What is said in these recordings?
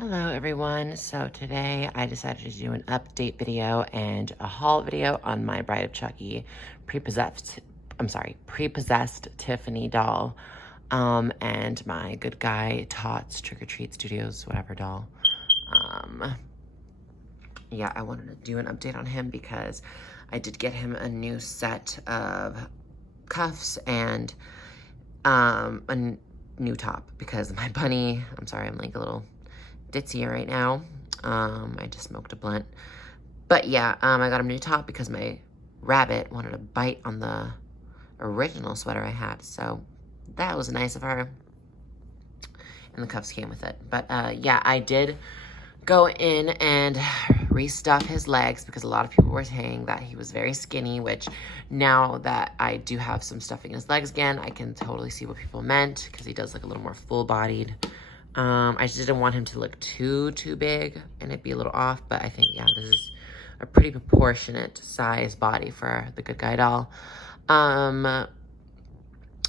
Hello everyone. So today I decided to do an update video and a haul video on my Bride of Chucky prepossessed Tiffany doll. And my Good Guy Tots Trick or Treat Studios whatever doll. Yeah, I wanted to do an update on him because I did get him a new set of cuffs and a new top because my bunny, I'm sorry, I'm like a little ditzy right now. I just smoked a blunt. But yeah, I got him a new top because my rabbit wanted to bite on the original sweater I had. So that was nice of her. And the cuffs came with it. But yeah, I did go in and restuff his legs because a lot of people were saying that he was very skinny, which now that I do have some stuffing in his legs again, I can totally see what people meant because he does look a little more full-bodied. I just didn't want him to look too big and it'd be a little off, but I think, yeah, this is a pretty proportionate size body for the Good Guy doll. I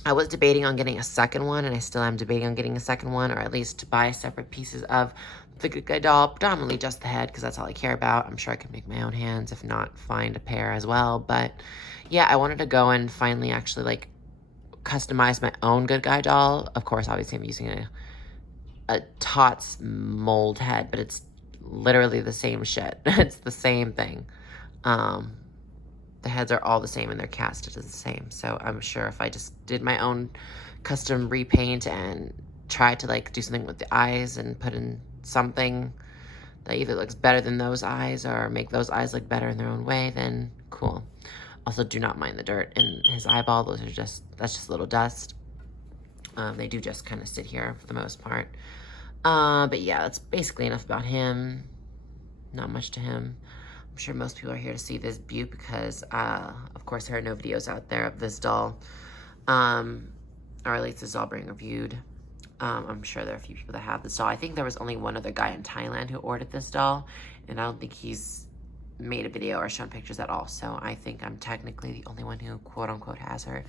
was debating on getting a second one, and I still am debating on getting a second one, or at least to buy separate pieces of the Good Guy doll, predominantly just the head, because that's all I care about. I'm sure I can make my own hands, if not find a pair as well. But yeah, I wanted to go and finally actually like customize my own Good Guy doll. Of course, obviously I'm using a Tots mold head, but it's literally the same shit. It's the same thing. The heads are all the same and they're casted as the same. So I'm sure if I just did my own custom repaint and tried to like do something with the eyes and put in something that either looks better than those eyes or make those eyes look better in their own way, then cool. Also, do not mind the dirt in his eyeball. That's just a little dust. They do just kind of sit here for the most part. But yeah, that's basically enough about him. Not much to him. I'm sure most people are here to see this beaut because, of course, there are no videos out there of this doll. Or at least this doll being reviewed. I'm sure there are a few people that have this doll. I think there was only one other guy in Thailand who ordered this doll, and I don't think he's made a video or shown pictures at all. So I think I'm technically the only one who, quote-unquote, has her.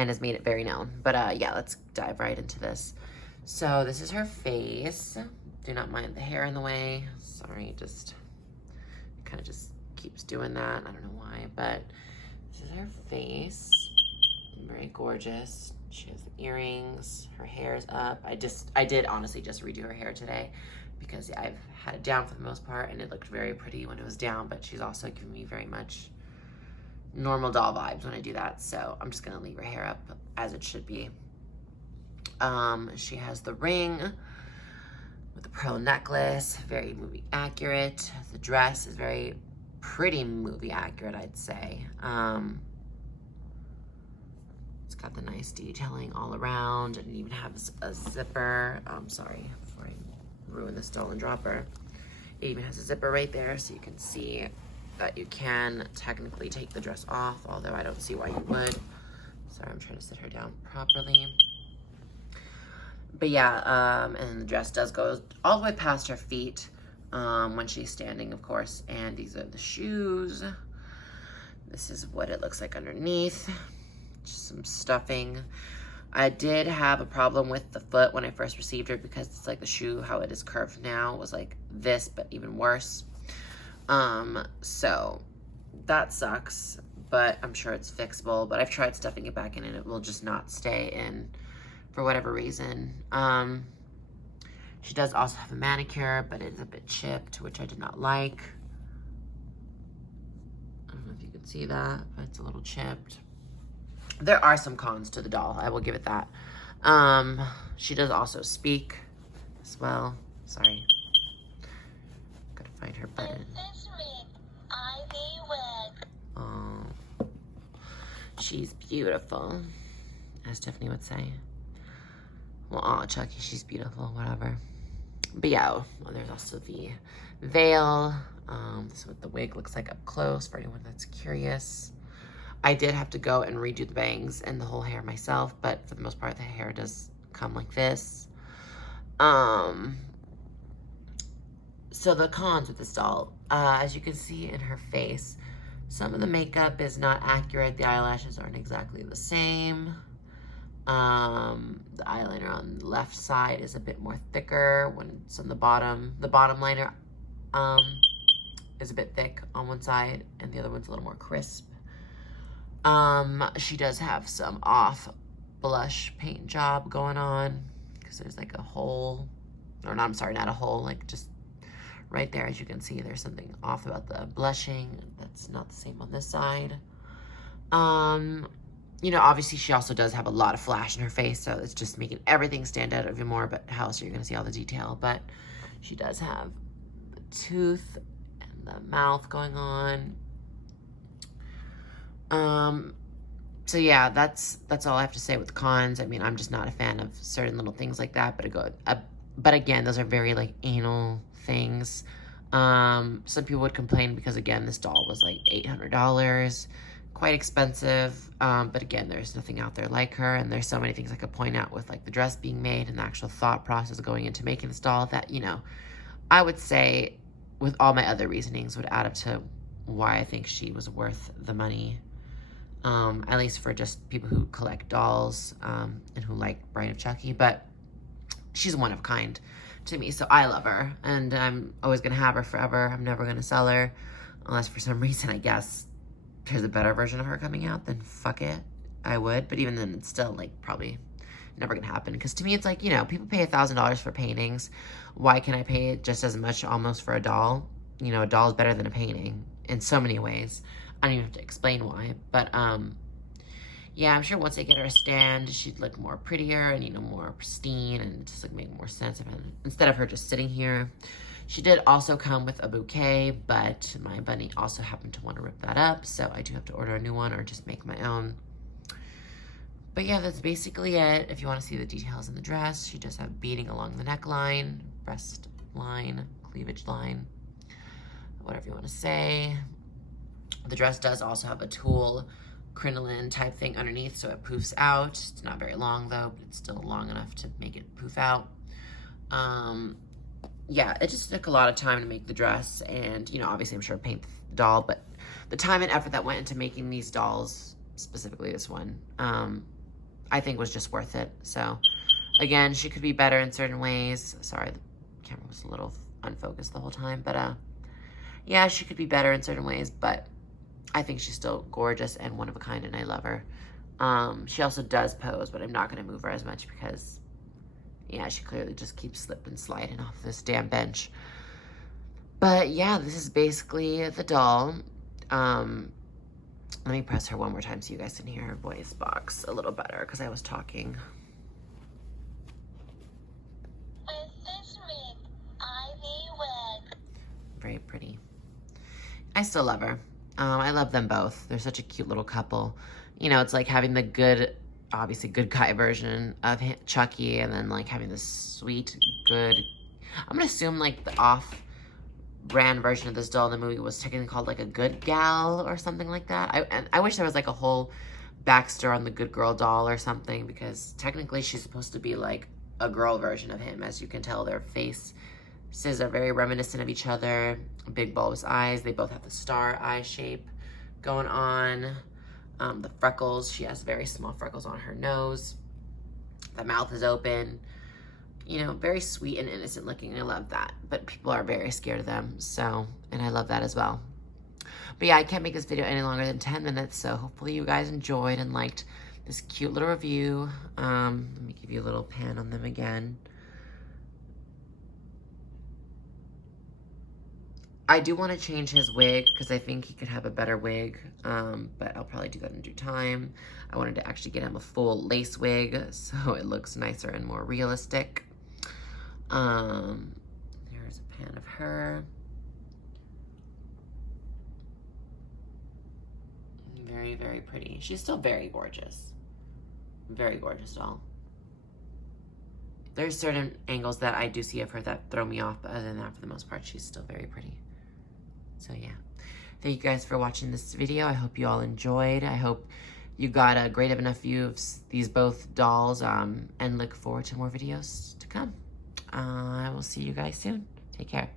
And has made it very known. But yeah, let's dive right into this. So this is her face. Do not mind the hair in the way. Sorry, just kind of just keeps doing that. I don't know why, but this is her face. Very gorgeous. She has earrings. Her hair is up. I did honestly just redo her hair today because I've had it down for the most part and it looked very pretty when it was down, but she's also giving me very much normal doll vibes when I do that, so I'm just gonna leave her hair up as it should be. She has the ring with the pearl necklace, very movie accurate. The dress is very pretty movie accurate, I'd say. It's got the nice detailing all around, and it even has a zipper. Sorry, before I ruin the stolen dropper. It even has a zipper right there, so you can see that you can technically take the dress off, although I don't see why you would. Sorry, I'm trying to sit her down properly. But yeah, and the dress does go all the way past her feet when she's standing, of course. And these are the shoes. This is what it looks like underneath. Just some stuffing. I did have a problem with the foot when I first received her because it's like the shoe, how it is curved now, was like this, but even worse. So that sucks, but I'm sure it's fixable. But I've tried stuffing it back in and it will just not stay in for whatever reason. She does also have a manicure, but it's a bit chipped, which I did not like. I don't know if you can see that, but it's a little chipped. There are some cons to the doll, I will give it that. She does also speak as well. Sorry. Gotta find her button. Oh, she's beautiful, as Tiffany would say. Well, aw, Chucky, she's beautiful, whatever. But yeah, well, there's also the veil. This is what the wig looks like up close for anyone that's curious. I did have to go and redo the bangs and the whole hair myself, but for the most part, the hair does come like this. So the cons with this doll, as you can see in her face, some of the makeup is not accurate. The eyelashes aren't exactly the same. The eyeliner on the left side is a bit more thicker when it's on the bottom. The bottom liner is a bit thick on one side and the other one's a little more crisp. She does have some off blush paint job going on because there's like a hole, or not, I'm sorry, not a hole, like just right there, as you can see, there's something off about the blushing. That's not the same on this side. You know, obviously she also does have a lot of flash in her face, so it's just making everything stand out even more, but how else are you gonna see all the detail? But she does have the tooth and the mouth going on. So yeah, that's all I have to say with the cons. I mean, I'm just not a fan of certain little things like that, but again, those are very like anal things. Some people would complain because again, this doll was like $800, quite expensive. But again, there's nothing out there like her, and there's so many things I could point out with like the dress being made and the actual thought process going into making this doll that, you know, I would say with all my other reasonings would add up to why I think she was worth the money. At least for just people who collect dolls, and who like Bride of Chucky, but she's one of a kind to me, so I love her, and I'm always gonna have her forever. I'm never gonna sell her, unless for some reason, I guess, there's a better version of her coming out, then fuck it, I would, but even then, it's still, like, probably never gonna happen, because to me, it's like, you know, people pay $1,000 for paintings. Why can I pay just as much almost for a doll? You know, a doll is better than a painting in so many ways. I don't even have to explain why, but, yeah, I'm sure once they get her a stand, she'd look more prettier and, you know, more pristine and just, like, make more sense of it. Instead of her just sitting here. She did also come with a bouquet, but my bunny also happened to want to rip that up, so I do have to order a new one or just make my own. But yeah, that's basically it. If you want to see the details in the dress, she does have beading along the neckline, breast line, cleavage line, whatever you want to say. The dress does also have a tulle crinoline type thing underneath, so it poofs out. It's not very long though, but it's still long enough to make it poof out. Yeah, it just took a lot of time to make the dress, and, you know, obviously I'm sure paint the doll, but the time and effort that went into making these dolls, specifically this one, I think was just worth it. So, again, she could be better in certain ways. Sorry, the camera was a little unfocused the whole time, but, yeah, she could be better in certain ways, but I think she's still gorgeous and one of a kind, and I love her. She also does pose, but I'm not going to move her as much because, yeah, she clearly just keeps slipping and sliding off this damn bench. But, yeah, this is basically the doll. Let me press her one more time so you guys can hear her voice box a little better because I was talking. Very pretty. I still love her. I love them both. They're such a cute little couple. You know, it's like having the good, obviously good guy version of Chucky, and then like having this sweet, good, I'm gonna assume like the off-brand version of this doll in the movie was technically called like a good gal or something like that. I wish there was like a whole backstory on the good girl doll or something, because technically she's supposed to be like a girl version of him. As you can tell, their faces are very reminiscent of each other. Big bulbous eyes. They both have the star eye shape going on. The freckles, she has very small freckles on her nose. The mouth is open. You know, very sweet and innocent looking. I love that. But people are very scared of them. So, and I love that as well. But yeah, I can't make this video any longer than 10 minutes. So hopefully you guys enjoyed and liked this cute little review. Let me give you a little pan on them again. I do want to change his wig because I think he could have a better wig, but I'll probably do that in due time. I wanted to actually get him a full lace wig so it looks nicer and more realistic. There's a pan of her. Very, very pretty. She's still very gorgeous. Very gorgeous doll. There's certain angles that I do see of her that throw me off, but other than that, for the most part, she's still very pretty. So yeah, thank you guys for watching this video. I hope you all enjoyed. I hope you got a great enough view of these both dolls, and look forward to more videos to come. I will see you guys soon. Take care.